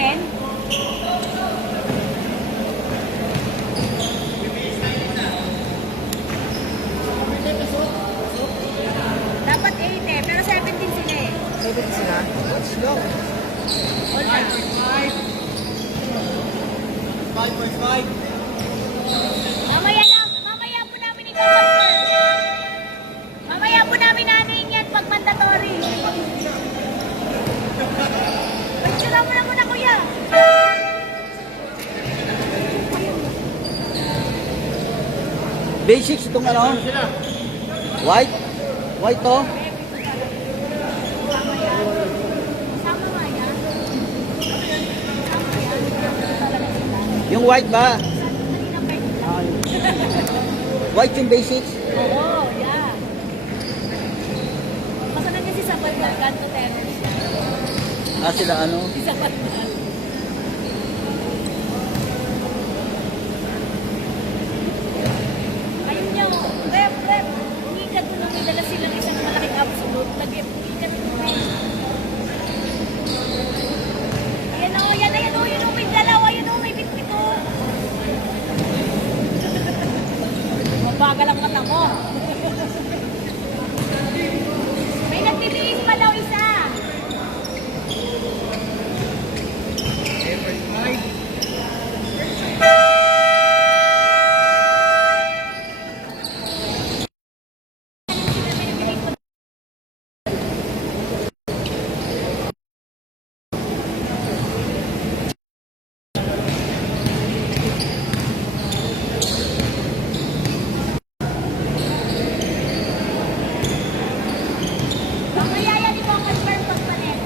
open? Dapat 8 eh, pero 17 sila eh. 17 sila. Let's go. All na. 5.5. Mamaya po namin i-confirm. Mamaya po namin yan pag mandatory. Picture mo na muna, kuya. Basics itong ano? White? White to? Sama yan. Sama nga yan. Sama yan. Talaga sila. Yung white ba? Kaninang pwede lang. White yung basics? Oo, yeah. Masanan niya si Sabal Gargan to tennis. Ah, sila ano? Si Sabal Gargan. Ayun niyo, rep. Umikat ko nung may dala silang isang malaking absolute. Lagi, umikat ko na. Ayan o, may dalaw. Ayan o, may bitbit o. Mabagal ang mata mo. May nagtitiis pa daw isa. Mamaya yan i-confirm pag palit.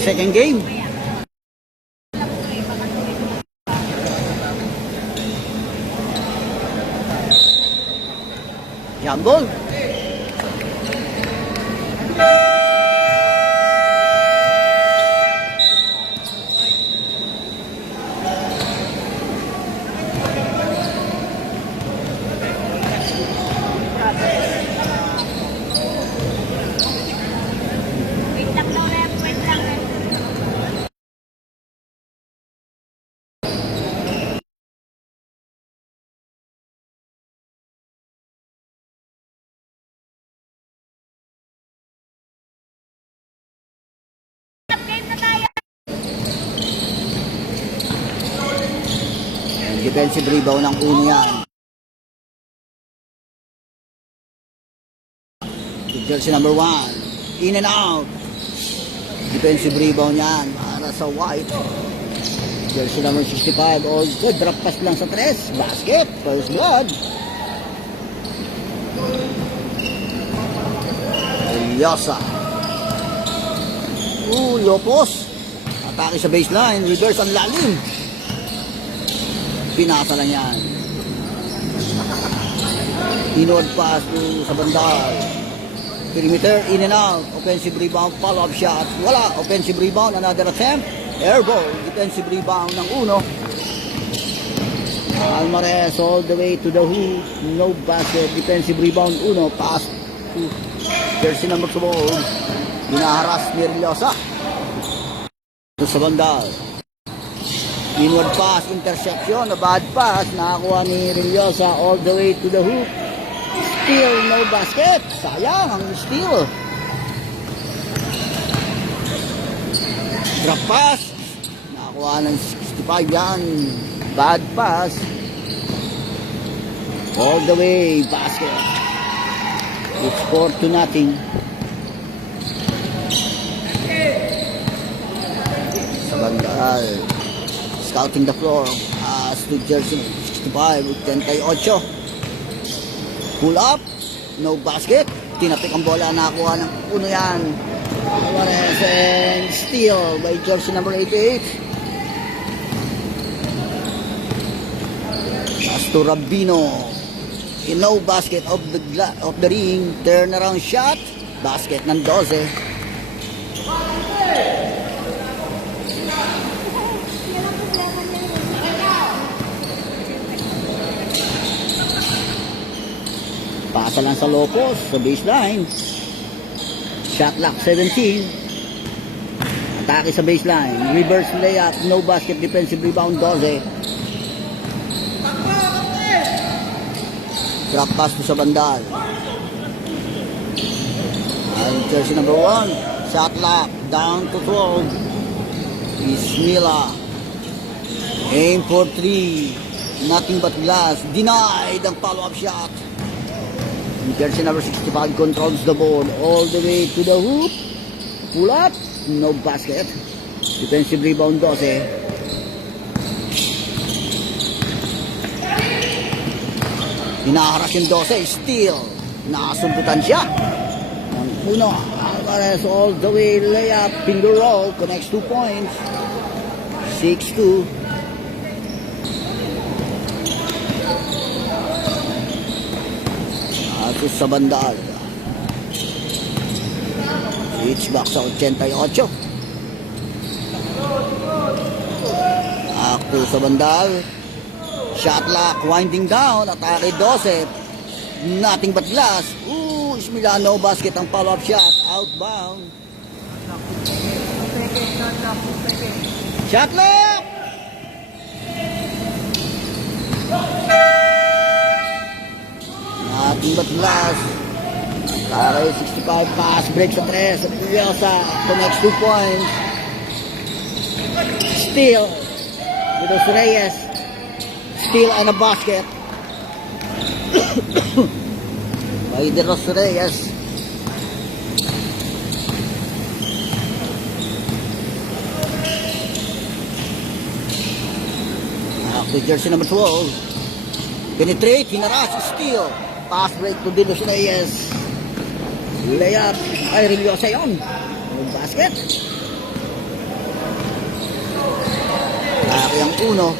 Second game. Jambol. Wait lang daw, rep. Wait lang, rep. Game na tayo. Defensive rebound ng uno yan. Jersey number 1. In and out. Defensive rebound yan. Para sa White. Jersey number 65. All good. Drop pass lang sa 3. Basket. First blood. Eliosa. Lopos. Atake sa baseline. Reverse ang lalim. Pinasa lang yan. Inward pass to sa bandal. Perimeter, in and out. Offensive rebound, follow-up shot. Wala. Offensive rebound, another attempt. Airball. Defensive rebound ng uno. Alvarez all the way to the hoop. No basket. Defensive rebound, uno. Pass to jersey number 2. Hinaharas ni Reliosa. Ito sa bandal. Inward pass, interception. A bad pass. Nakakuha ni Reliosa all the way to the hoop. Steal, no basket. Sayang ang steal. Drop pass. Nakakuha ng 65 yan. Bad pass. All the way, basket. It's 4-0. Sa bandal. Scouting the floor. To jersey 65 with 38. Pull up. No basket. Tinapik ang bola. Nakakuha ng uno yan. Alvarez and steal by jersey number 88. Pass to Rabino. No basket of the ring. Turn around shot. Basket ng 12. Pasa lang sa Lopos, sa baseline. Shot clock 17. Atake sa baseline. Reverse layup, no basket, defensive rebound 12. Drop pass to sa bandal. And jersey number 1. Shot clock down to 12. Ismila. Aim for 3. Nothing but glass. Denied ang follow-up shot. Jersey number 65 controls the ball all the way to the hoop. Pull up. No basket. Defensive rebound 12. Hinaharas yung 12. Steal. Nakasundutan siya. Ang puno. Alvarez all the way. Layup. Finger roll. Connects 2 points. 6-2. Asus sa bandal. Switch back sa 88. Akto sa bandal. Shot clock winding down. Atake 12. Nothing but glass. Ismilano basket ang follow-up shot. Outbound. Shot clock! Nothing but glass. Atake 65. Pass break sa 3. Sa Villosa. Connects 2 points. Steal. With Los Reyes. Steal and a basket. By De Los Reyes. After jersey number 12. Penetrate, hinaras, steal. Pass break to De Los Reyes. Layup. Ay, Riliosa yun. Basket. Laki ang uno.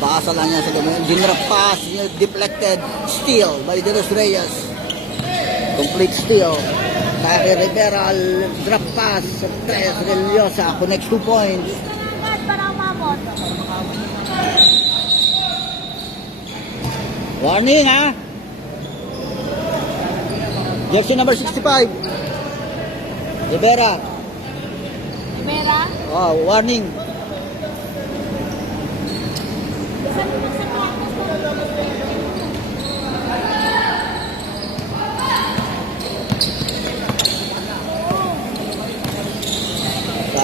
Pasa lang niya sa gamit. Dinrap pass. Deflected. Steal by De Los Reyes. Complete steal. Kaya Rivera. Drop pass. 3. Reliosa. Connects 2 points. Para umabot. Warning ha. Jersey number 65. Rivera. Rivera? Oh, warning.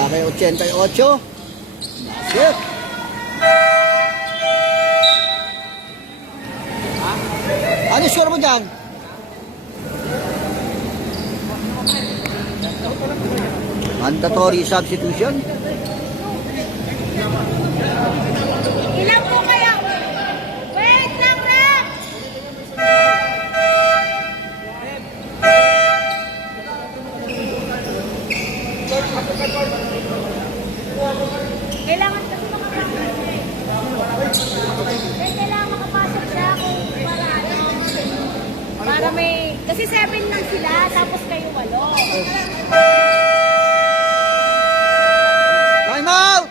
Kaya 88. That's it. Ano score mo dyan? Mandatory substitution. Ilan po kayo? Wait lang, Rex! Kailangan kasi makapasok siya eh. Kailangan makapasok siya kung para ano. Para may... Kasi 7 lang sila, tapos kayo 8. Time out!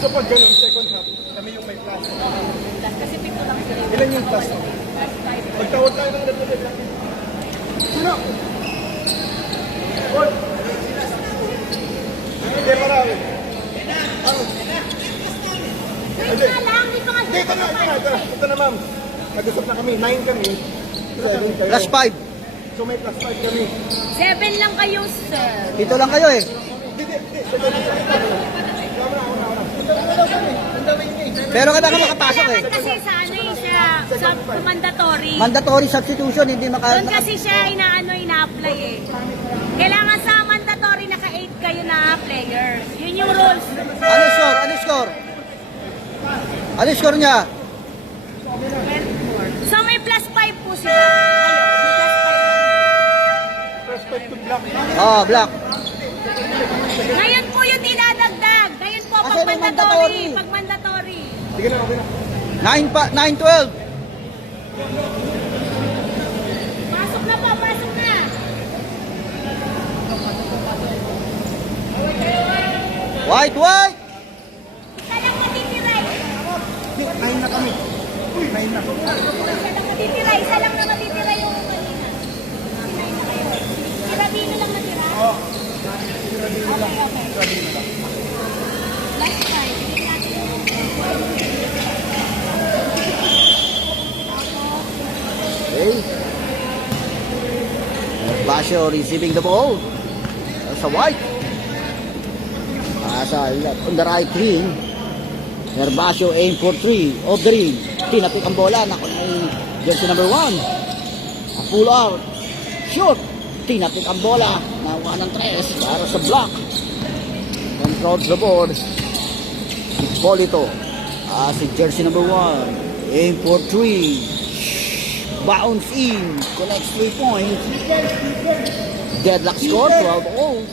So pag ganun, second half, kami yung may plus. Kasi 7 lang sila. Ilan yung plus? Plus 5. Magtawag tayo ng represent natin. Sino? Gol! Hindi, marami. Ano? Wait na lang, di pa nga Hindi, ito na. Ito na, ma'am. Nag-usap na kami. 9 kami. 7 kayo. Plus 5. So may plus 5 kami. 7 lang kayo, sir. Dito lang kayo eh. Pero kailangan makapasok eh. Kailangan kasi sa ano eh, sa mandatory. Mandatory substitution, hindi Doon kasi siya ina-apply eh. Kailangan sa mandatory naka-8 kayo na players. Yun yung rules. Ano score? Ano score? Ano score niya? So may plus 5 po sila. Ayun, may plus 5. Plus 5 to block. Oh, black. Ngayon po yung dinadagdag. Ngayon po Kasi pag may mandatory. mandatory. Pag mandatory. Sige na, okay na. 9-12. Pasok na po, pasok na. White. Isa lang natitira eh. 9 na kami. Isa lang na matitira yung kanina. Sinayin na kayo. Si Rabino lang natira? Oo. Okay. Last time, tingin natin yung Okay. Basho receiving the ball. Sa White. On the right wing. Herbacio aim for 3. Off the ring. Tinapik ang bola. Naku, jersey number 1. A pull out. Shoot. Tinapik ang bola. Nakuha ng 3 para sa block. Controls the board. Polito. Si jersey number 1. Aim for 3. Bounce in. Connects 3 points. Deadlock score. 12-all.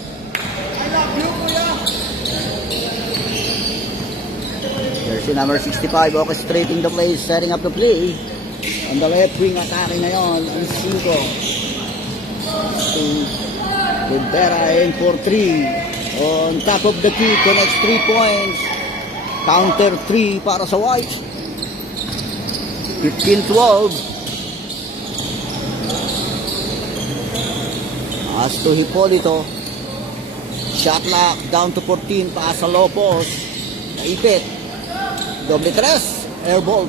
Jersey number 65 orchestrating the play, setting up the play. On the left wing, atake ngayon. Ang 5. Rivera in for 3. On top of the key, connects 3 points. Counter 3 para sa White. 15-12. As to Hipolito. Shot lock down to 14. Pass sa Lopos. Naipit. Doble 3. Air ball.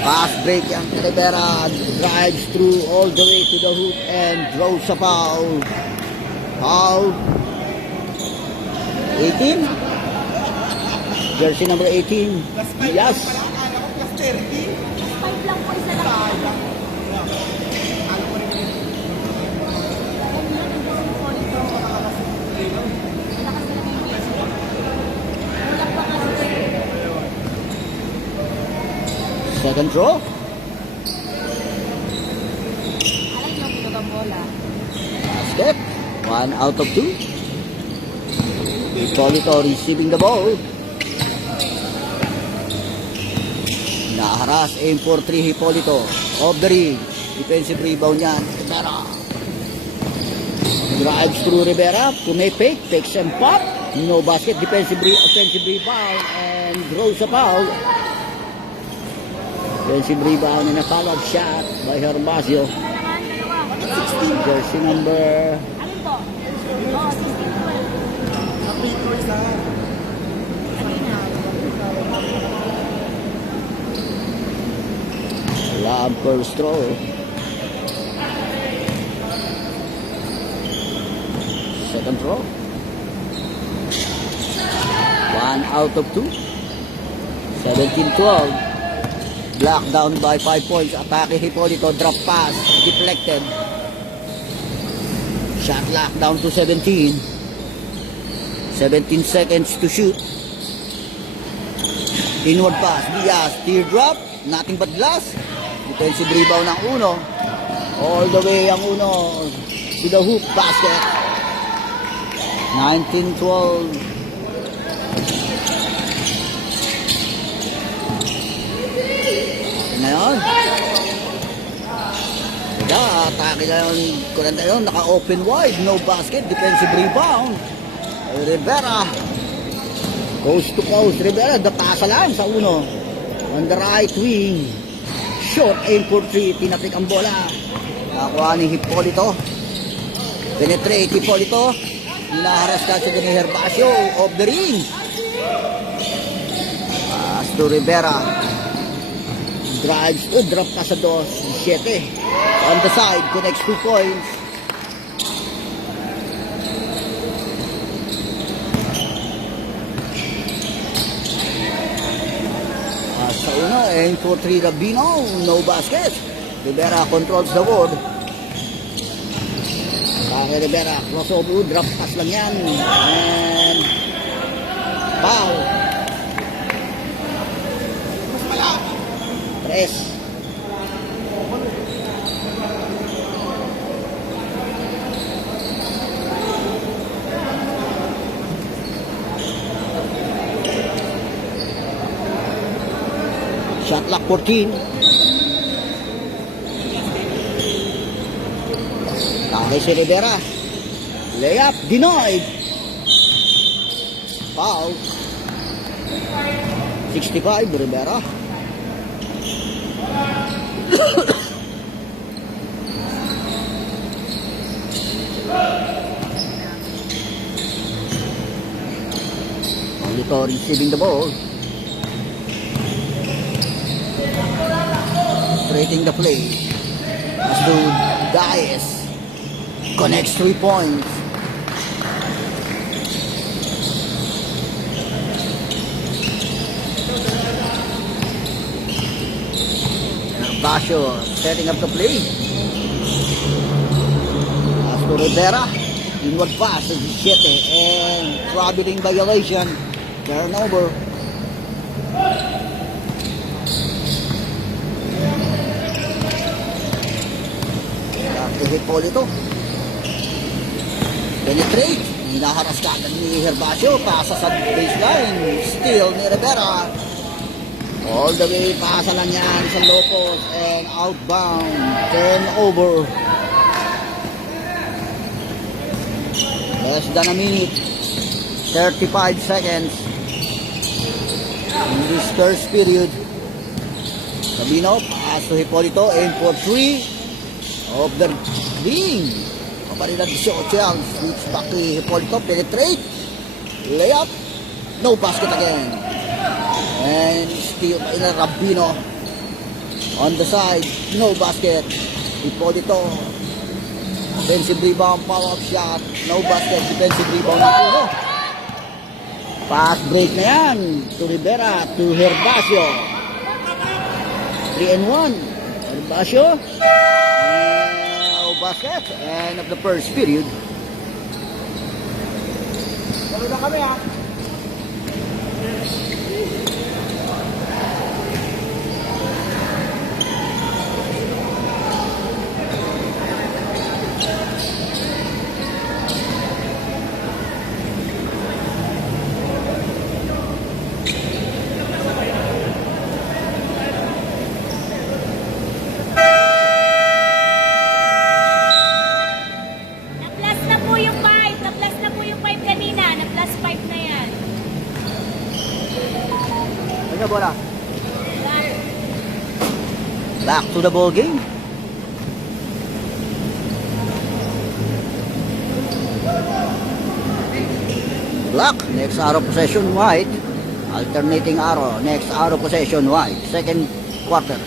Pass break ang Rivera. Drives through all the way to the hoop and draws a foul. Foul. 18. Jersey number 18. Yes. 5 lang po, isa lang. Second throw. Alay yung pinugang bola. Step. 1 out of 2. Hipolito receiving the ball. Naharas. Aim for 3 Hipolito. Off the ring. Defensive rebound yan. Rivera. Drives through Rivera. To make fake. Takes and pop. No basket. Offensive rebound. And draws a foul. Defensive rebound and a follow-up shot by Herbacio. Jersey number... Alin po? Oo, 16-12. Kanina. Lab first throw. Second throw. 1 out of 2. 17-12. Blocked down by 5 points. Atake Hipolito. Drop pass. Deflected. Shot lock down to 17. 17 seconds to shoot. Inward pass. Diaz. Teardrop. Nothing but glass. Defensive rebound ng Uno. All the way ang Uno to the hoop basket. 19-12. Ngayon. Atake na yun. Kurenta yun. Naka-open wide. No basket. Defensive rebound. Rivera. Coast to coast. Rivera. Dapasa lang sa Uno. On the right wing. Short aim for 3. Tinapik ang bola. Nakuha ni Hipolito. Penetrate Hipolito. Hinaharas ka siya ni Herbacio. Off the ring. Pass to Rivera. Drives. Drop ka sa 2. 7. On the side. Connects 2 points. Sa Uno. Aim for 3 Rabino. No basket. Rivera controls the board. Kaya Rivera, crossover, drop pass lang yan. And foul. Tres. Shot clock 14. Kaya si Rivera. Layup denied. Foul. 65, Rivera. Polito receiving the ball. Straighting the play. Let's do Dias. Connects 3 points. Basho setting up the play. As to Rivera, inward pass to 7 and traveling violation. Turnover. After Hipólito. Penetrate. Hinaharas ka ni Herbacio. Pasa sa baseline. Steal ni Rivera. All the way, pasa lang yan sa Lopez and outbound. Turnover. Less than a minute. 35 seconds. In this first period. Sabino, pass to Hipólito. Aim for 3. Of the wing. Kaparinag si Ochiang. Switch back to Hipólito. Penetrate. Layup. No basket again. And still in a Rabino on the side, no basket. Hipólito, defensive rebound, power-up shot, no basket, defensive rebound na puno. Fast break na yan to Rivera, to Herbacio. 3 and 1. Herbacio, no basket, end of the first period. Tuloy na kami ha. Na-plus na po yung 5. Na-plus na po yung 5 kanina. Na-plus 5 na yan. Ano bola? Back to the ball game. Black, next arrow possession, white. Alternating arrow, next arrow possession, white. Second quarter.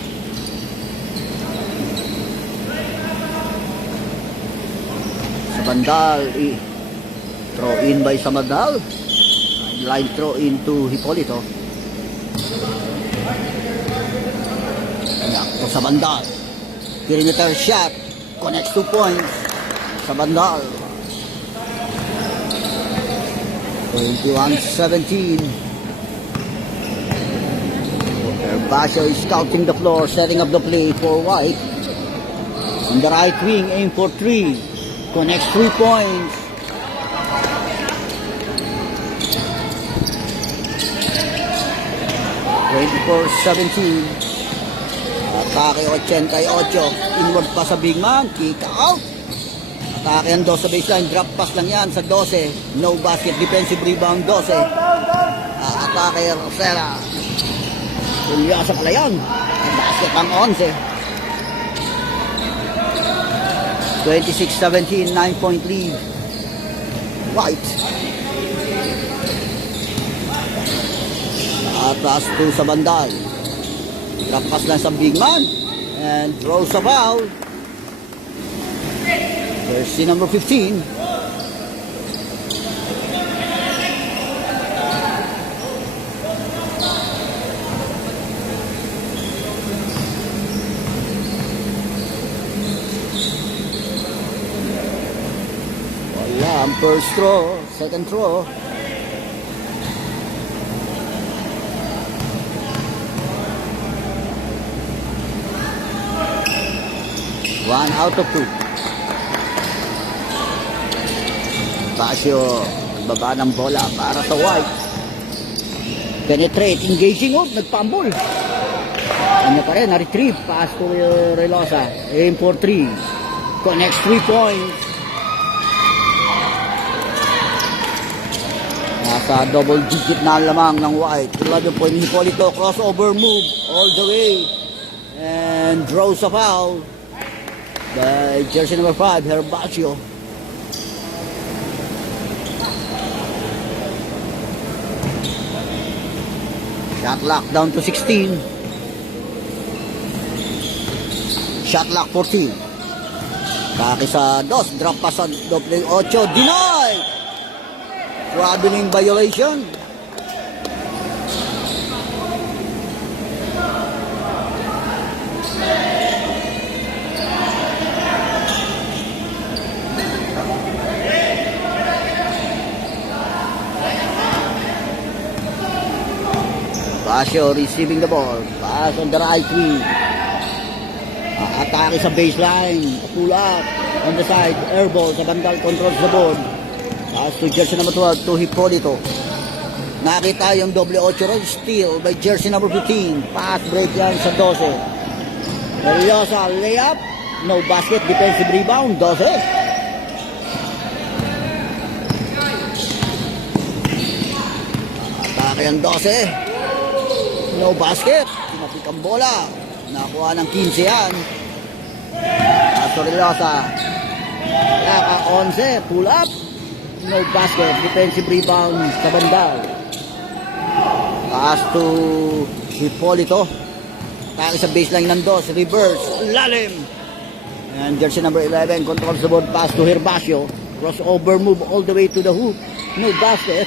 Sabandal, throw in by Sabandal. Line throw into Hipólito. Back to Sabandal. Perimeter shot, connects 2 points. Sabandal. 21-17. Herbacio is scouting the floor, setting up the play for White. On the right wing, aim for 3. Connects 3 points. (24-17). Atake 88. Inward pa sa big man. Kick out. Atake ang 12 sa baseline. Drop pass lang yan sa 12. No basket. Defensive rebound 12. Atake Rosella. Ulyasa pala yan. Basket ang 11. 26-17. 9-point lead. White. Atas to sa bandal. Drop pass lang sa big man. And throws a foul. Jersey number 15. Wala ang first throw. Second throw. One out of 2. Basyo, baba ng bola para sa White. Penetrate, engaging up, nagpambol. Ano pa rin, na-retrieve. Pass to Relosa. Aim for 3. Connects 3 points. Nasa double digit na ang lamang ng White. 11 point Hipolito, crossover move all the way. And draws a foul by jersey number 5, Herbacio. Shot clock down to 16. Shot clock 14. Kaki sa dos, drop pass sa doble 8, denied! Traveling violation. Basio receiving the ball. Pass on the right wing. Atake sa baseline. Pull up on the side. Airball sa bandal. Controls the board. Pass to jersey number 12 to Hipolito. Nakita yung doble 8 roll. Steal by jersey number 15. Pass break yan sa 12. Neriosa layup. No basket. Defensive rebound. 12. Atake ang 12. No basket. Tinapik ang bola. Nakuha ng 15 yan. Neriosa. Laka 11. Pull up. No basket. Defensive rebound sa bandal. Pass to Hipolito. Taki sa baseline ng 2. Reverse. Lalim. And jersey number 11 controls the board. Pass to Herbacio. Crossover move all the way to the hoop. No basket.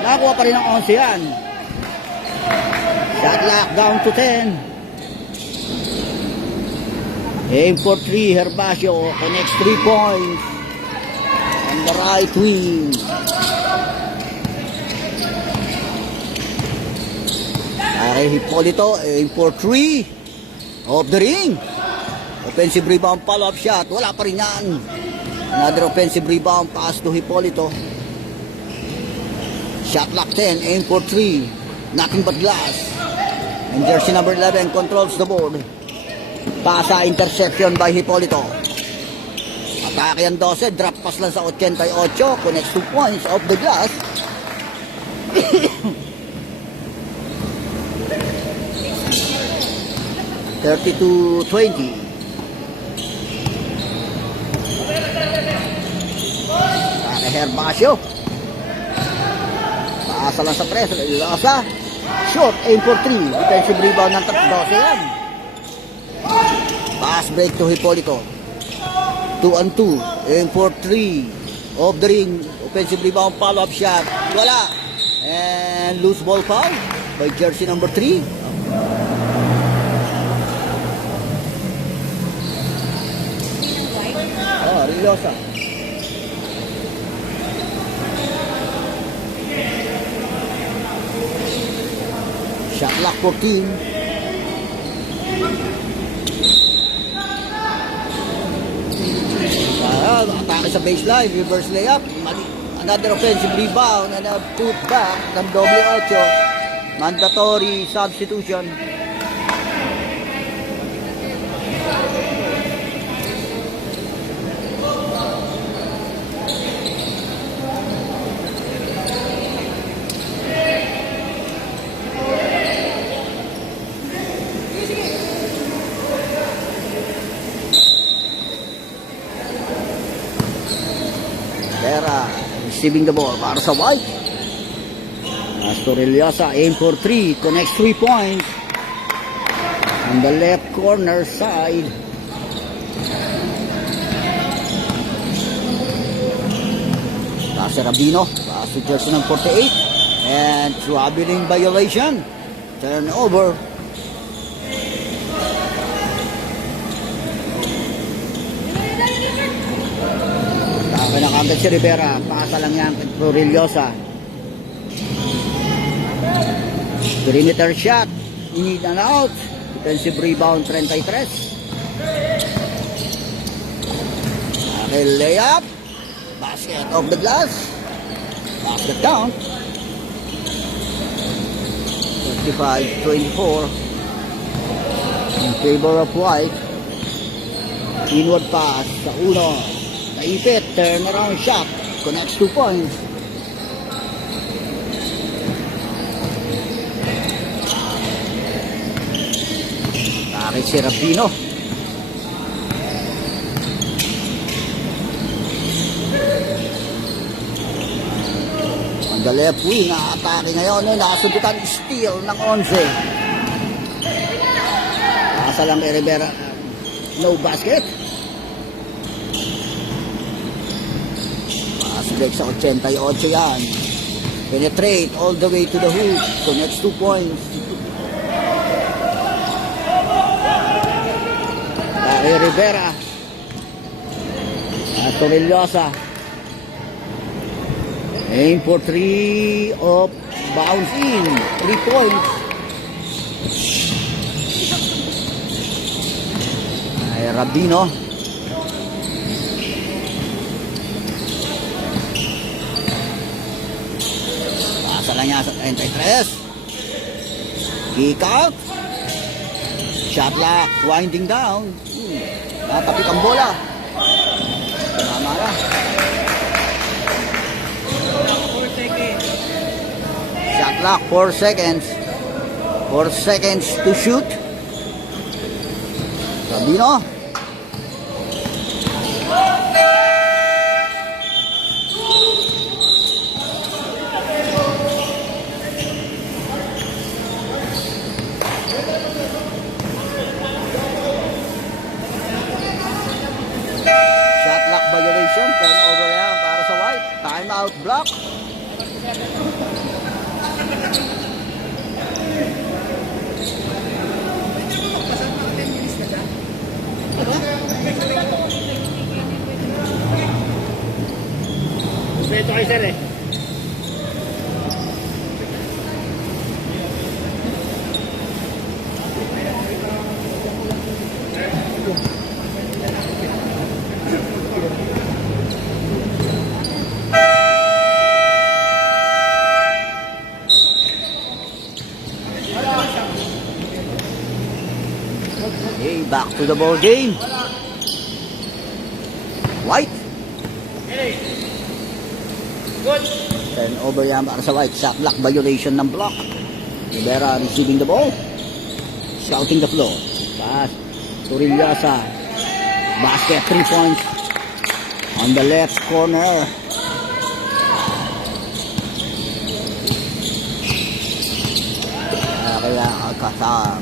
Nakuha pa rin ang 11 yan. Shot clock down to 10. Aim for 3. Herbacio connects 3 points. On the right wing. Okay, Hipolito, aim for 3. Off the ring. Offensive rebound, follow-up shot. Wala pa rin yan. Another offensive rebound, pass to Hipolito. Shot clock 10, aim for 3. Nothing but glass. And jersey number 11 controls the board. Pasa, interception by Hipolito. Atake ang 12, drop pass lang sa 88, connects 2 points off the glass. (32-20). Atake Herbacio. Paasa lang sa press, Ilosa. Short, aim for 3. Defensive rebound ng 12 yan. Pass break to Hipolito. 2-on-2. Aim for 3. Off the ring. Offensive rebound, follow-up shot. Wala. And loose ball foul by jersey number 3. Oh, Rilosa. Shot clock 14. Atake sa baseline, reverse layup. Another offensive rebound and a put back ng doble 8. Mandatory substitution. Pera receiving the ball para sa White. Astoreliosa aim for 3, connects 3 points on the left corner side. Pass Rabino, pass to jersey ng 48, and traveling violation, turnover. Nakagad si Rivera, pasa lang yan kay Florillosa. Perimeter shot, in and out. Defensive rebound 33. Okay, layup. Basket off the glass. Basket count. 35-24 in favor of White. Inward pass sa uno. Naipit, turn around shot, connects 2 points. Bakit si Rabino? On the left wing, atake ngayon. Nakasundutan, steal ng 11. Asa lang kay Rivera. No basket. Pasbreak sa 88 yan. Penetrate all the way to the hoop. Connects 2 points. Kay Rivera. Torrillosa. Aim for 3 up. Bounce in. 3 points. Ay, Rabino. Pasa lang niya sa 33. Kick out. Shot lock. Winding down. Natapik ang bola. Tama na. Shot clock, 4 seconds. 4 seconds to shoot. Rabino. Shot clock violation. Turnover yan para sa White. Timeout block. Ito kay sir eh. Okay, back to the ball game. White. Good. Turnover yan para sa White. Shot block violation ng block. Rivera receiving the ball. Scouting the floor. Pass. Torrillosa. Basket, 3 points. On the left corner. Kaya kasar.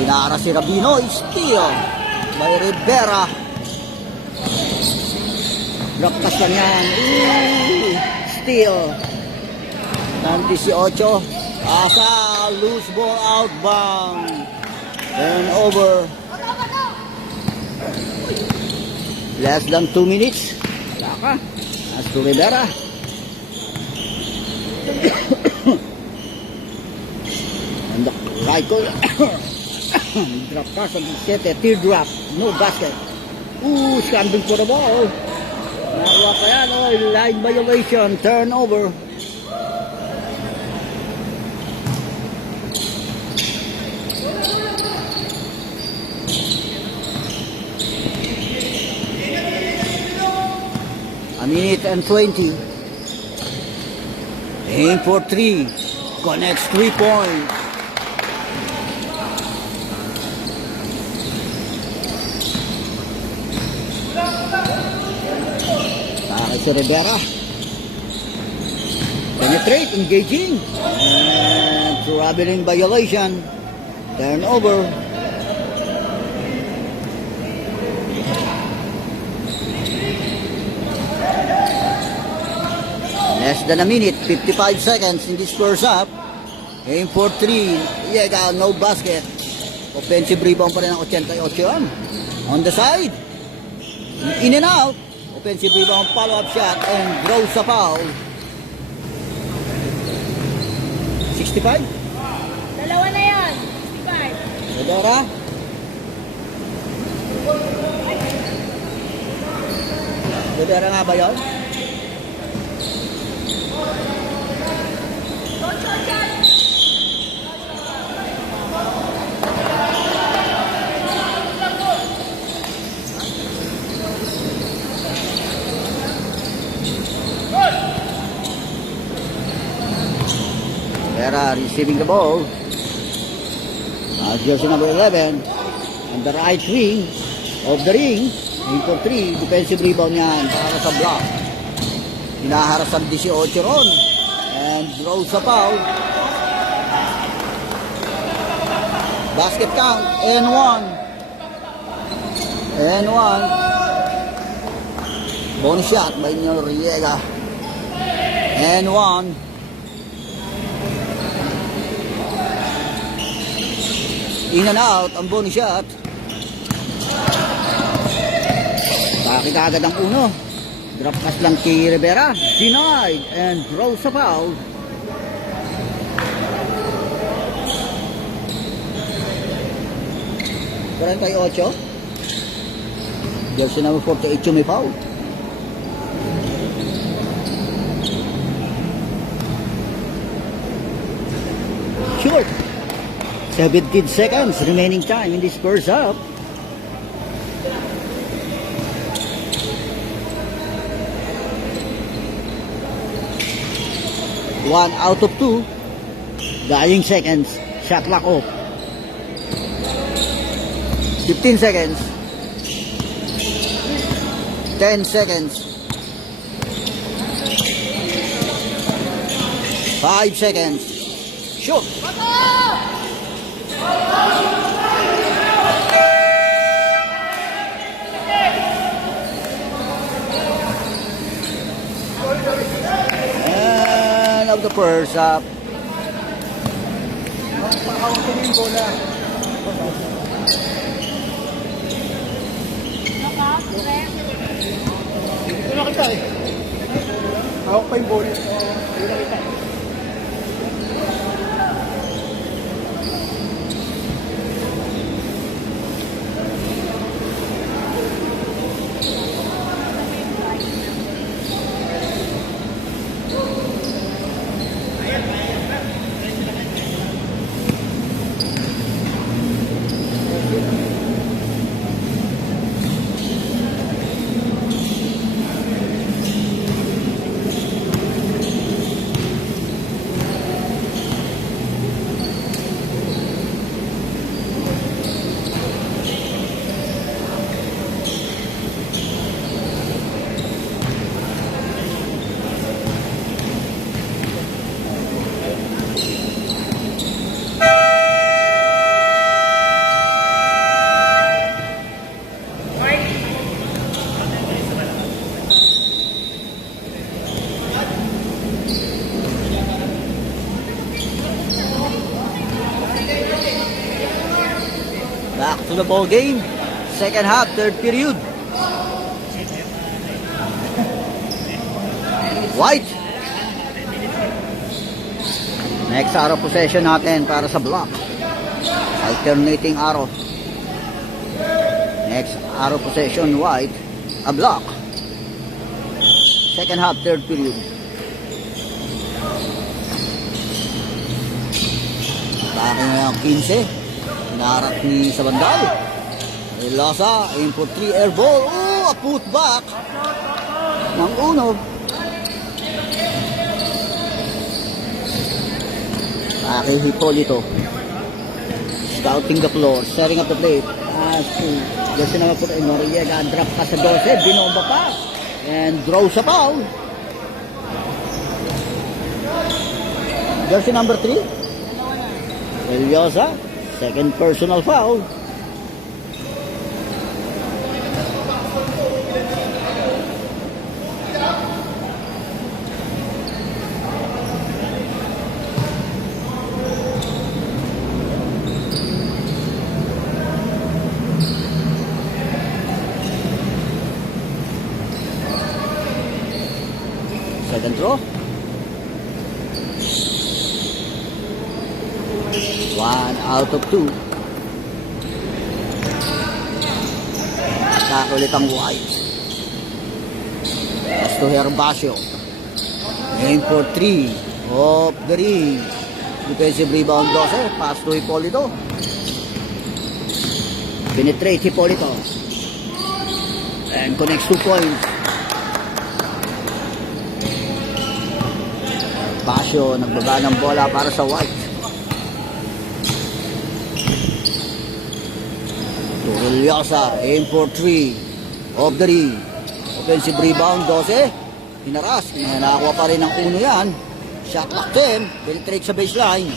Inaaras si Rabino. Steal by Rivera. Drop pass lang yan. Steal. 18. Asa. Loose ball outbound. Turnover. Less than 2 minutes. Wala ka. As to Rivera. And the right corner. Drop pass on the set, a teardrop, no basket. Scrambling for the ball. Nakawa pa yan, line violation, turnover. A minute and 20. Aim for 3. Connects 3 points. Si Rivera. Penetrate, engaging. And traveling violation. Turnover. Less than a minute, 55 seconds in this first half. Aim for 3. Yeah, no basket. Offensive rebound pa rin ang 88 yan. On the side. In and out. Offensive rebound, follow-up shot, and draws a foul. 65? Dalawa na yan. 65. Rivera. Rivera nga ba yun? Rivera receiving the ball. Jersey number 11 on the right wing of the ring. Aim for 3. Defensive rebound yan para sa block. Hinaharas ang 18 ron. And draws sa foul. Basket count. N1. N1. Bonus shot by Noriega. N1. In and out ang bonus shot. Bakit agad ang uno? Drop pass lang kay Rivera. Denied and draws a foul. Kurang kay 8. Jersey number 48 yung may foul. Short. 17 seconds remaining time in this first half. One out of 2. Dying seconds. Shot clock off. 15 seconds. 10 seconds. 5 seconds. Shoot. And of the first half. Ito na kita eh. Hawak pa yung ball. Ito na kita. Back to the ball game. Second half, third period. White. Next arrow possession natin para sa block. Alternating arrow. Next arrow possession, White. A block. Second half, third period. Atake na yung 15. Narat ni sa bandal. Losa, aim for 3 air ball. Oh, a putback ng uno. Atake Hipolito. Scouting the floor, setting up the plate. As to, gusto naman po tayo, Noriega, drop pa sa 12, binomba pa. And draw sa foul. Jersey number 3. Eliosa. Second personal foul. Second throw. 1 out of 2. Attack ulit ang White. Pass to Herbacio. Aim for 3. Off the ring. Defensive rebound 12. Pass to Hipolito. Penetrate Hipolito. And connects 2 points. Basyo, nagbaba ng bola para sa White. Torrelosa, aim for 3. Off the ring. Offensive rebound, 12. Hinaras. Nakakuha pa rin ang uno yan. Shot clock 10. Penetrate sa baseline.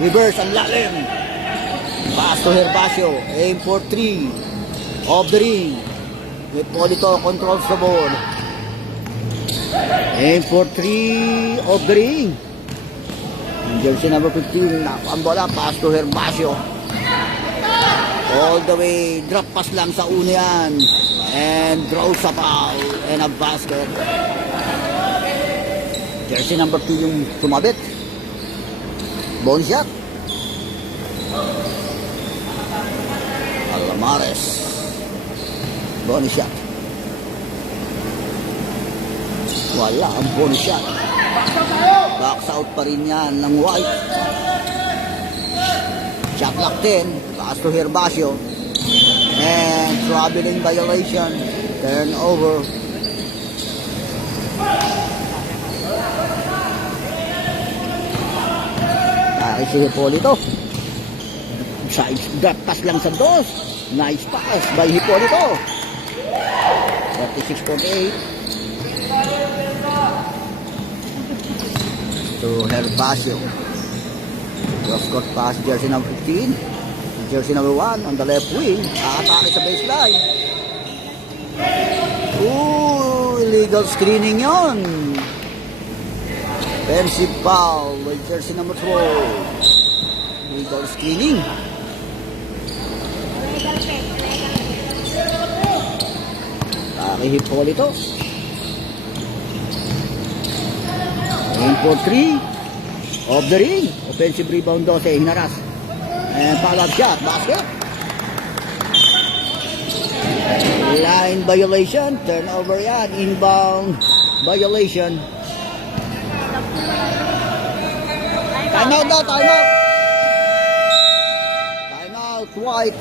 Reverse ang lalim. Pass to Herbacio. Aim for 3. Off the ring. Hipolito controls the ball. Aim for 3. Off the ring. Jersey number 15. Ang bola. Pass to Herbacio. All the way, drop pass lang sa una yan. And draws a foul. And a basket. Jersey number 2 yung sumabit. Bone shot. Alamares. Bone shot. Wala ang bone shot. Box out pa rin yan ng White. Shot clock 10. Pass to Herbacio. And traveling violation. Turnover. Ay si Hipolito. Side drop pass lang sa dos. Nice pass by Hipolito. 36.8. To Herbacio. Cross-court pass, jersey number 15. Jersey number 1 on the left wing. Aatake sa baseline. Ooh, illegal screening yon. Offensive foul by jersey number 12. Illegal screening. Atake Hipolito. Aim for 3. Off the ring. Offensive rebound 12. Hinaras. And follow-up shot. Basket. Line violation. Turnover yan. Inbound violation. Time out daw. Time out. Time out. White.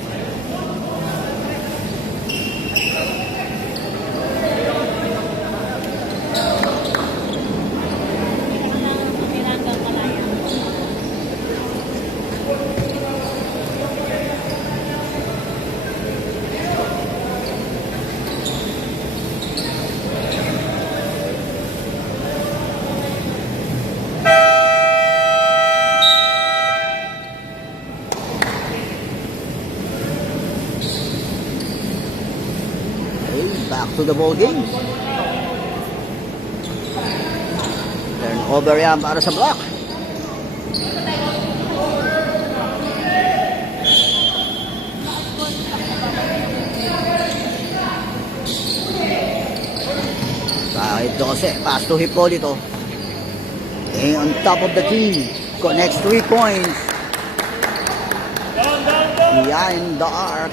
Back to the ball game. Turnover yan para sa block. Kahit 12. Pass to Hipolito. And on top of the team. Connects 3 points. Behind the arc.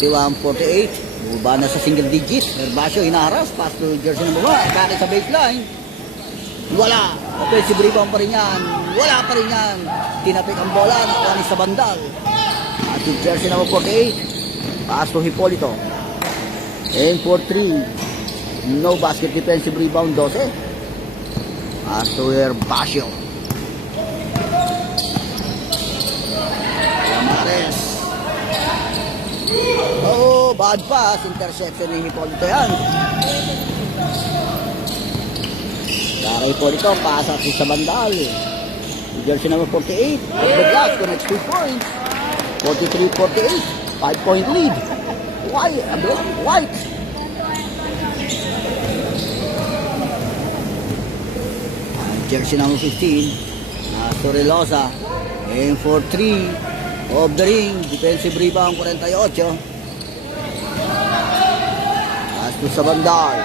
41-48. Bumaba na sa single digit. Herbacio hinaharas. Pass to jersey number 1. Atake sa baseline. Wala. Offensive rebound pa rin yan. Wala pa rin yan. Tinapik ang bola. Nakuha ni sa bandal. At yung jersey number 48. Pass to Hipolito. Aim for 3. No basket. Defensive rebound 12. Pass to Herbacio. Alamares. Oh, bad pass. Interception ni Hipolito yan. Kaya Hipolito, pass at sa bandal. Jersey number 48. At the glass, connects 2 points. 43-48. 5-point lead. White. Jersey number 15. Torrelosa. Aim for 3. Off the ring, defensive rebound 48. Pass to sa bandal.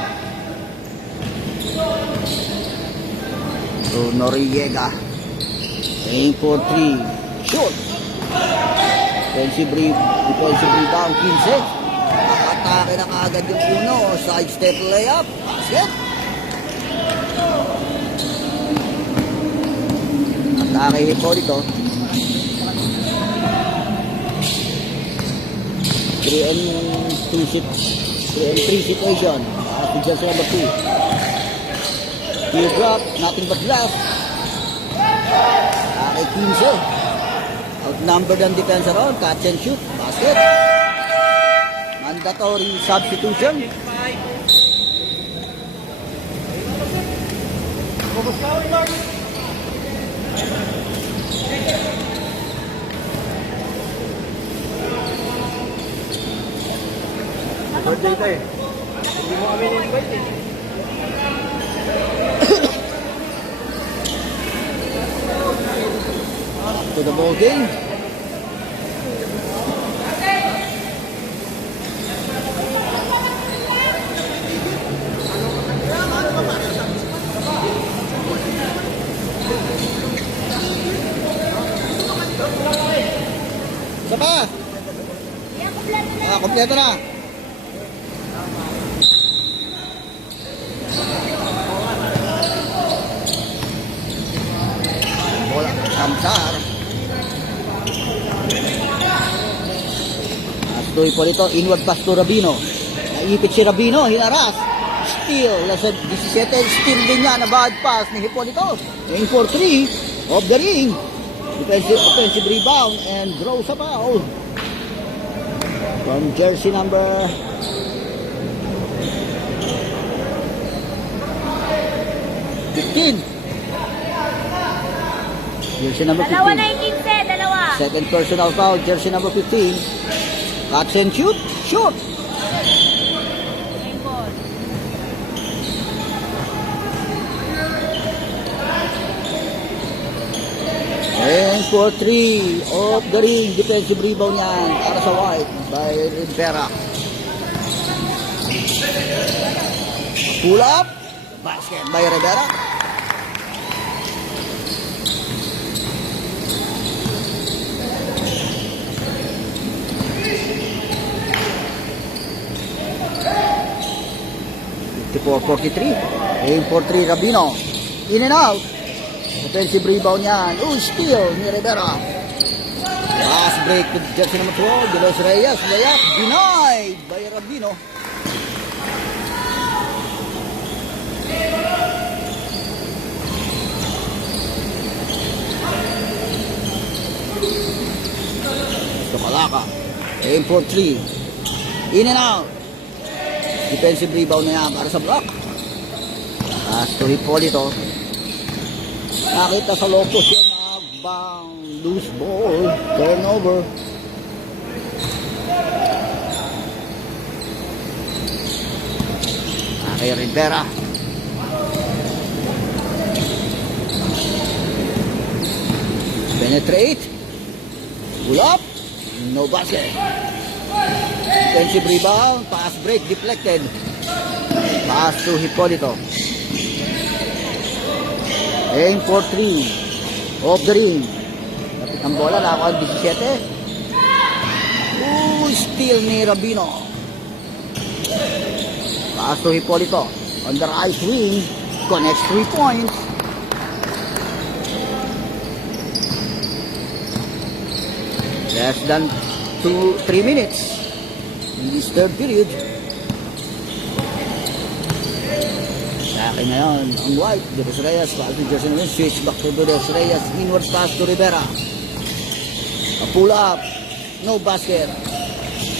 To Noriega. Aim for 3. Shoot. Defensive rebound 15. Atake na kaagad yung uno. Side step layup. Basket. Atake Hipolito. 3 and 2 6 3-3 situation. Para si jersey number 2. Field drop, nothing but left. Kay 15. Outnumbered ang defense around. Catch and shoot. Basket. Mandatory substitution. Birthday tayo. Hindi mo kami in-invite eh. To the ball game. Isa pa? Kompleto na. Bola, Samsar. Astoy po dito, inward pass to Rabino. Naipit si Rabino, hinaras. Steal, nasa 17, steal din niya na bad pass ni Hipolito. Aim for 3, off the ring. Offensive rebound and draws a foul. From jersey number 15. Jersey number 15. Dalawa na yung 15, dalawa. Second personal foul, jersey number 15. Catch and shoot, shoot. Game ball. And for 3, off the ring, defensive rebound yan, para sa White, by Rivera. Pull up, basket by Rivera. Aim for 3, Rabino. In and out. Offensive rebound yan. Steal ni Rivera. Pass break to jersey number 12. De Los Reyes. Layup. Denied by Rabino. Kalaka. Aim for 3. In and out. Defensive rebound na yan para sa block. Pass to Hipolito. Nakita sa low post yun. Bang. Loose ball. Turnover. Kay Rivera. Penetrate. Pull up. No basket. Defensive rebound. Pass break. Deflected. Pass to Hipolito. Aim for 3. Off the ring. Lapit ang bola. Nakakuha 17. Steal ni Rabino. Pass to Hipolito. On the right wing. Connects 3 points. Less than 3 minutes in this third period. Sa akin ngayon, ang White, De Los Reyes, pass to Jersey Reyes, switch back to De Los Reyes, inward pass to Rivera. A pull up, no basket.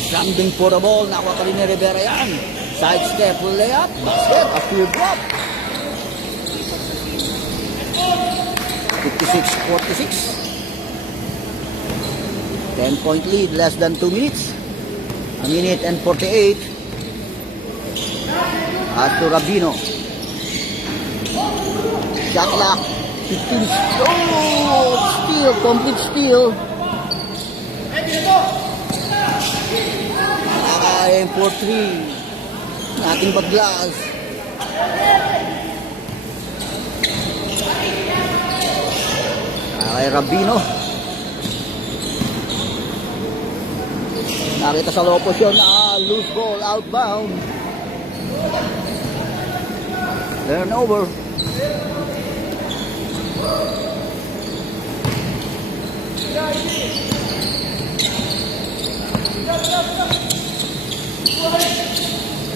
Standing for the ball, nakuha ka rin ni Rivera yan. Side step, layup, basket, a field drop. 56-46. 10-point lead, less than 2 minutes. A minute and 48. Pass to Rabino. Shot clock. 15. Oh, steal, complete steal. Nakakain for 3. Nothing but glass. Kay Rabino. Nakita sa low position, loose ball, outbound. Turnover.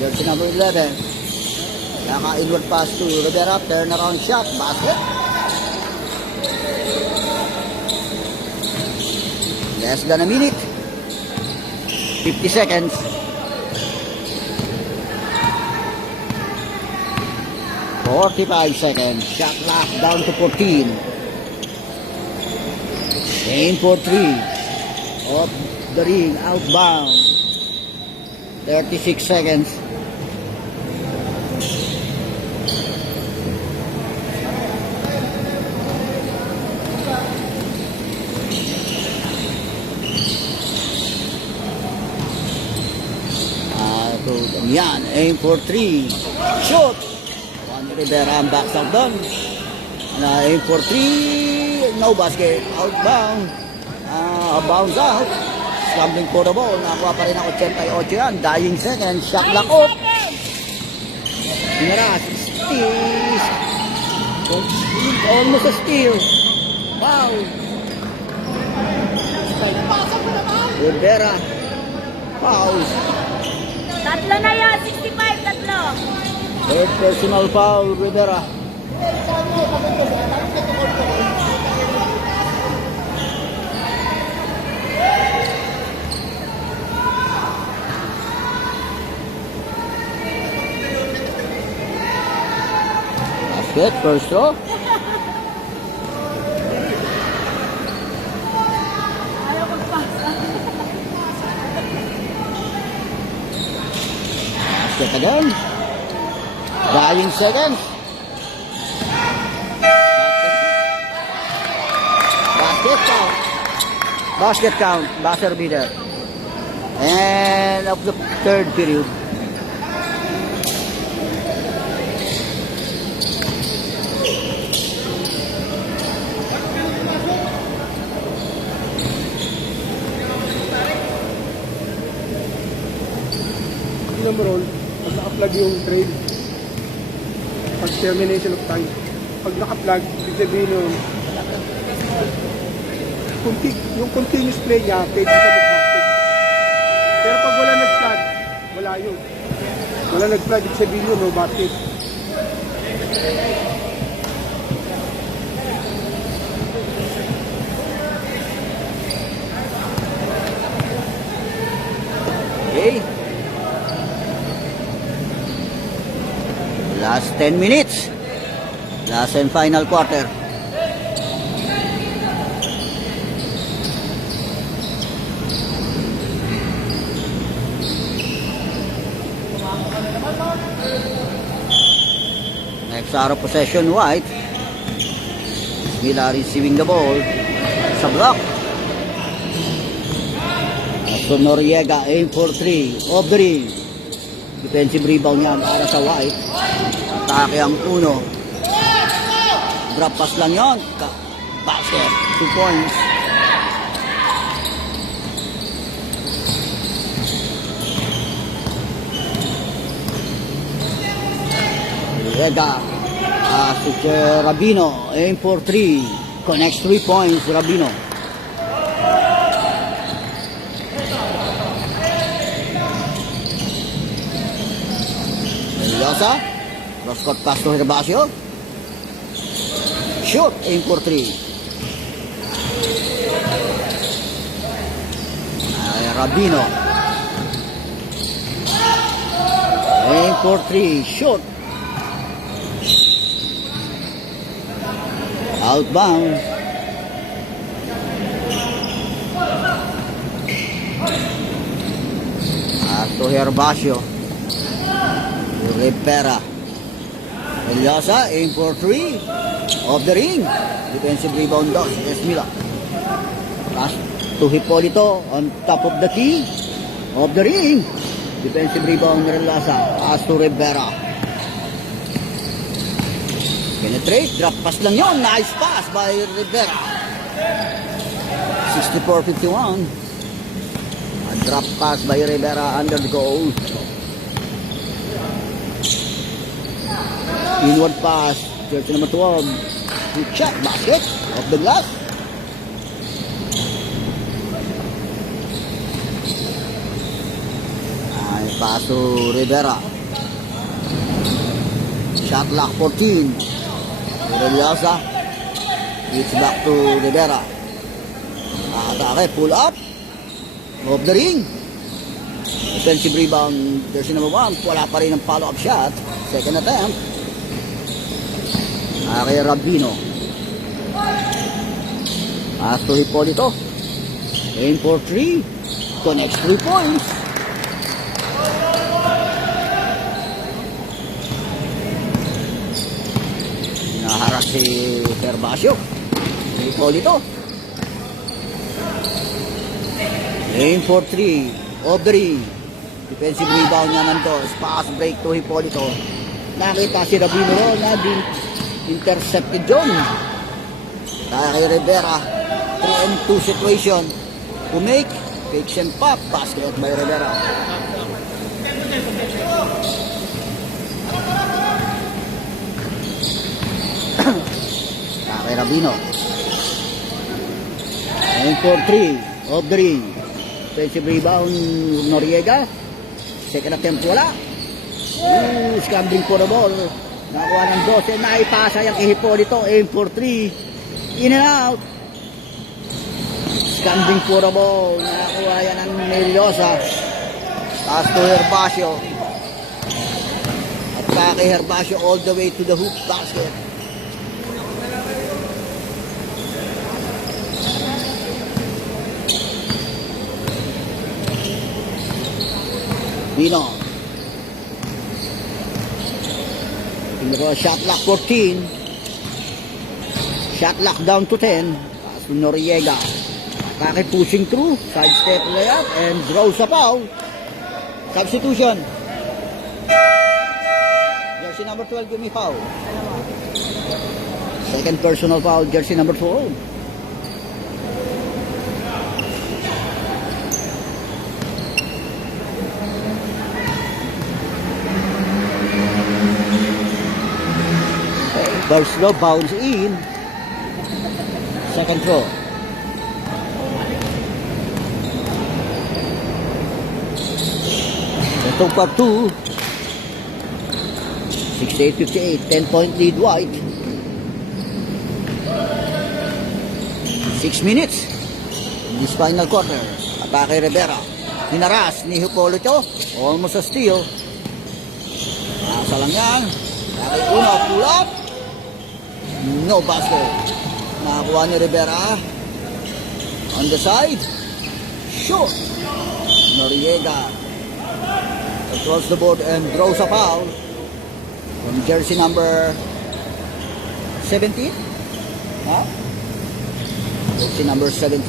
Jersey number 11. Inward pass to Rivera. Turnaround shot. Basket. Less than a minute. 50 seconds. "45 seconds. Shot clock down to 14. Aim for 3. Off the ring. Outbound. 36 seconds. Yan, aim for 3. Shoot! Juan Rivera ang back out doon. Aim for 3. No basket. Outbound. Bounce out. Scrambling for the ball. Nakuha pa rin ang 88 yan. Dying seconds. Shot clock off. Pinaras. Steal. Almost a steal. Wow. Rivera. Foul. Tatlo na yan, 65, tatlo. Third personal foul, Rivera. Basket, first throw. Ayaw magpasa. Basket again. Dying seconds. Basket count. Basket count. Buzzer beater. And of the third period. Number all, pag naka-plug yung trade, pag termination of time, pag naka-plug, ibig sabihin yung continuous play niya, pwede sa mag-basket. Pero pag wala nag-plug, wala yun. Wala nag-plug, ibig sabihin yun, no basket. Okay. Last 10 minutes. Last and final quarter. Next arrow possession, White. Mila receiving the ball. Sa block. So Noriega aim for 3. Off the ring. Defensive rebound yan para sa White. Atake ang uno. Drop pass lang yun. Basket. 2 points. Noriega. Si Rabino aim for 3. Connects 3 points. Rabino. Mendoza, cross-court pass to Herbacio. Shoot, aim for 3. Rabino. Aim for 3. Shoot. Outbound. To Herbacio. Rivera. Mendoza, aim for 3. Off the ring. Defensive rebound does. Esmila. Pass to Hipolito on top of the key. Off the ring. Defensive rebound Relaza. Pass to Rivera. Penetrate. Drop pass lang yun. Nice pass by Rivera. 64-51. A drop pass by Rivera under the goal. Inward pass, jersey number 12. Shot, basket, off the glass. Pass to Rivera. Shot clock 14. Religiosa. It's back to Rivera. Atake, pull up. Off the ring. Defensive rebound, jersey number 1. Wala pa rin ang follow-up shot. Second attempt. Kay Rabino. Pass to Hipolito. Aim for 3. Connects 3 points. Naharap si Herbacio. Hipolito. Aim for 3. Off the ring. Defensive rebound niya nandos. Pass break to Hipolito. Nakita si Rabino na din intercepted John. Kaya kay Rivera. 3-2 situation. To make. Fakes and pop. Basket by Rivera. Kaya kay Rabino. Aim for 3. Off the ring. Defensive rebound Noriega. Second attempt wala. Scrambling for the ball. Nakuha ng 12. Naipasa yung kay Hipolito. Aim for 3. In and out. Scrambling for the ball. Nakuha yan ng Neriosa. Pass to Herbacio. At pa kay Herbacio all the way to the hoop basket. Dino. Shot clock 14. Shot clock down to 10. Pass to Noriega. Atake pushing through. Sidestep layup and draws a foul. Substitution. Jersey number 12 give me foul. Second personal foul. Jersey number 12. First throw, bounce in. Second throw. Ito pa 2. 68-58. 10-point lead White. 6 minutes. In this final quarter. Atake Rivera. Hinaras ni Hipolito. Almost a steal. Nasa lang yan. Atake una, pull up. No basket. Nakakuha ni Rivera. On the side. Shoot. Noriega. Across the board and draws a foul. From jersey number 17. Huh? Jersey number 17.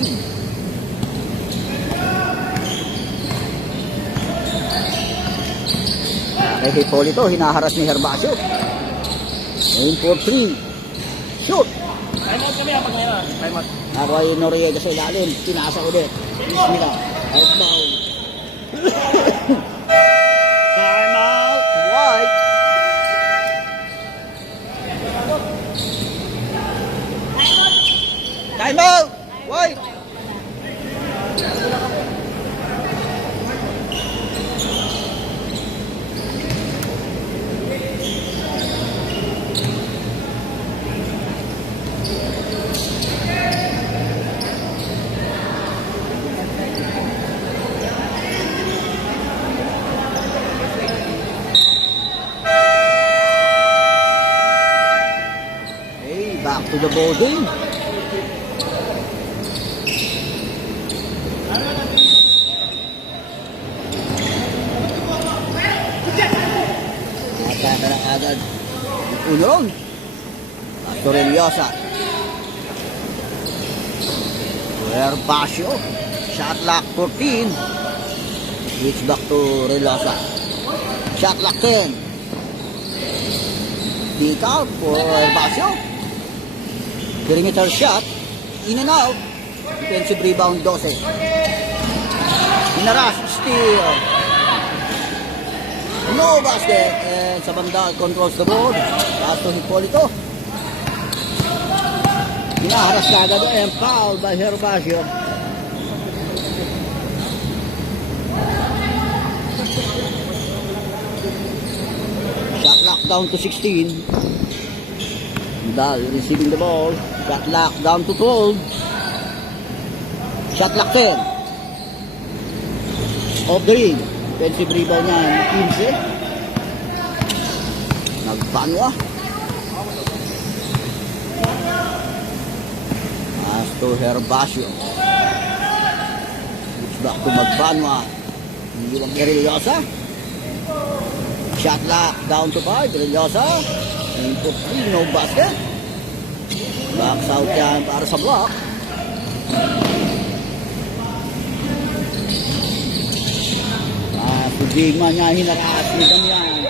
Kay Hipolito, hinaharas ni Herbacio. Aim for 3. Shoot! Time out kami pag ngayon. Time out. Nakuha yung Noriega sa ilalim. Tinasa ulit. Ismila. Outbound. Time out. White. Time out. White. Back to the ball game. Atake na agad. Unoron. Toreliosa. Herbacio. Shot lock 14. Switch back to Relosa. Shot lock 10. Deep out for Herbacio. Perimeter shot, in and out. Defensive rebound 12. Inaras, steal. No basket. And sa banda, controls the board. Pass to Hipolito. Inaharas ka agad and foul by Herbacio. Shot clock down to 16. Nadal receiving the ball. Shot clock down to 12. Shot clock 10. Off the ring. Defensive rebound niya. 15. Nagbanwa. As to Herbacio. Switch back to Magbanwa. Iiwang kay Reliosa. Shot lock down to 5. Reliosa. Input 3. No basket. Backs out yan para sa block. Big man niya hinaras ni Damian.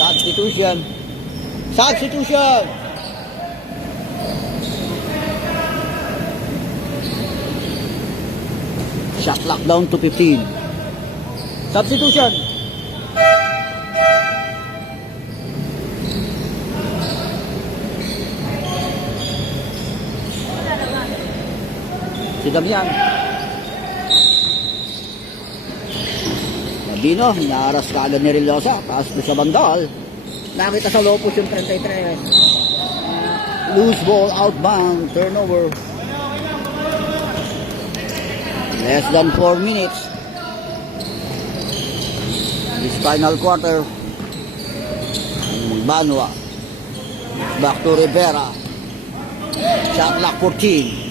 Substitution. Substitution. Shot clock down to 15. Substitution. Si Damian. Labino, naaras ka agad ni Reliosa. Taas ko sa bandal. Nakita sa low post yung 33. Loose ball, outbound, turnover. Less than 4 minutes. This final quarter. Magbanwa. Back to Rivera. Shot clock 14.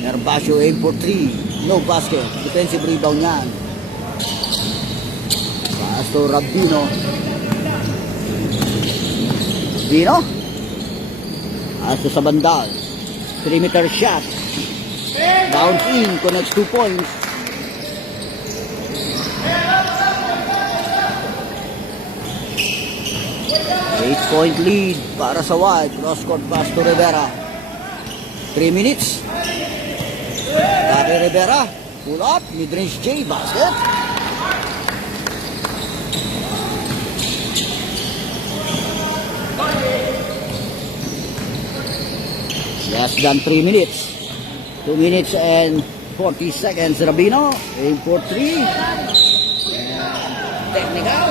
Herbacio aim for 3. No basket. Defensive rebound yan. Pass to Rabino. Rabino. Pass to sa bandal. 3-meter shot. Bounce in. Connects 2 points. Eight-point lead para sa White. Cross-court pass to Rivera. 3 minutes. Dari Rivera, pull up, mid-range J, basket. Less than 3 minutes. 2 minutes and 40 seconds. Rabino, aim for 3. And technical.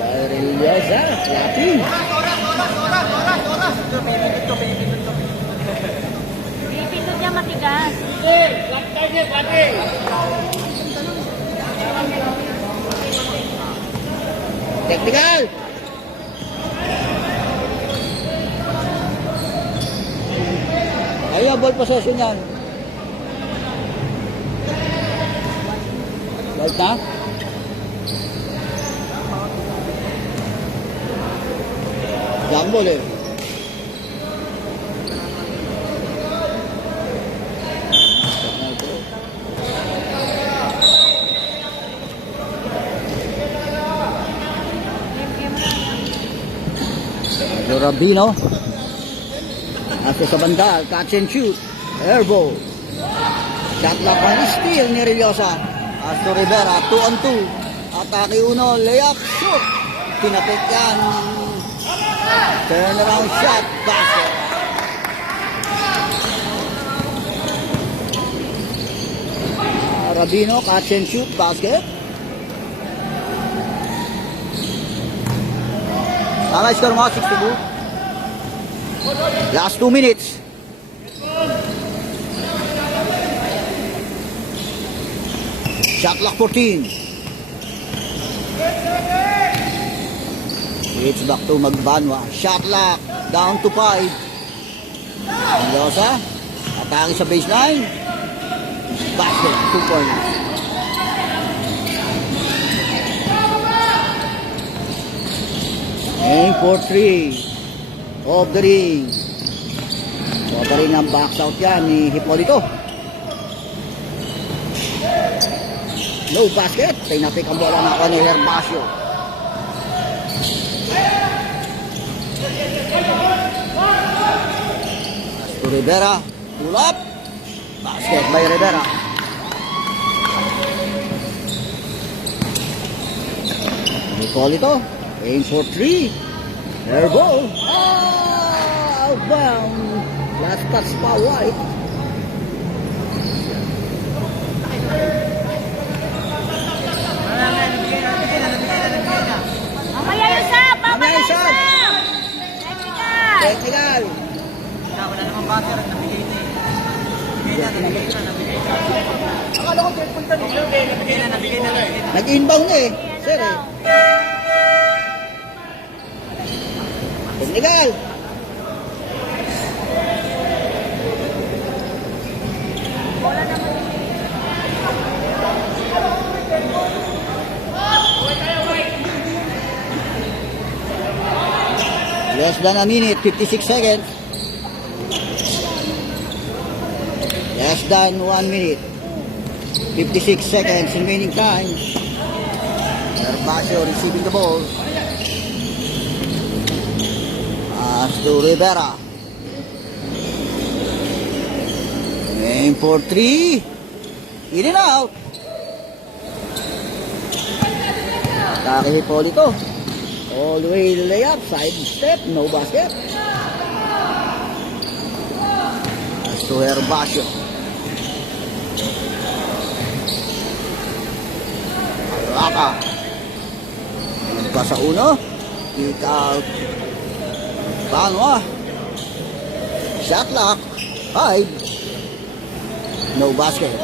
Barrillosa, clapping. Pipindot niya matigas. Technical. Ayun, ball possession yan. Ball na? Jump ball eh. Rabino. Nasa sa banda, catch and shoot. Airball. Shot lock on steal ni Reliosa. Astro Rivera, 2-on-2. Atake uno, layup, shoot. Tinapik yan. Turnaround shot, basket. Rabino, catch and shoot, basket. Tama, score mo, 6-2. Last 2 minutes. Shot clock 14. It's back to Magbanwa. Shot clock down to 5. Mendoza. Atake sa baseline. Basket. 2 points. Aim for 3. Off the ring. So pa rin ang box out yan ni Hipolito. No basket. Tinapik ang bola na ako ni Herbacio. Pass to Rivera. Pull up. Basket by Rivera. Hipolito. Aim for 3. Air ball. Outbound. Last touch pa White. Nag-inbound na eh. Sir eh. Technical. Less than a minute, 56 seconds. Less than 1 minute, 56 seconds remaining time. Gervasio receiving the ball. Pass to Rivera. Aim for 3. In and out. Atake Hipolito. All the way layup, side step, no basket. Pass to Gervasio. Raka. Pa sa uno. Kick out. Paano ah? Shot lock. 5. No basket.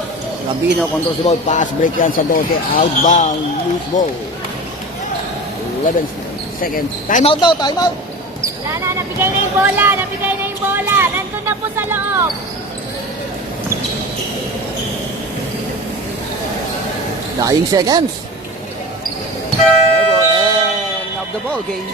Rabino controls the ball. Pass break yan sa Dote. Outbound. Loose ball. 11 seconds. Time out daw. Time out. Wala na, nabigay na yung bola. Nabigay na yung bola. Nandun na po sa loob. Dying seconds. End of the ball game.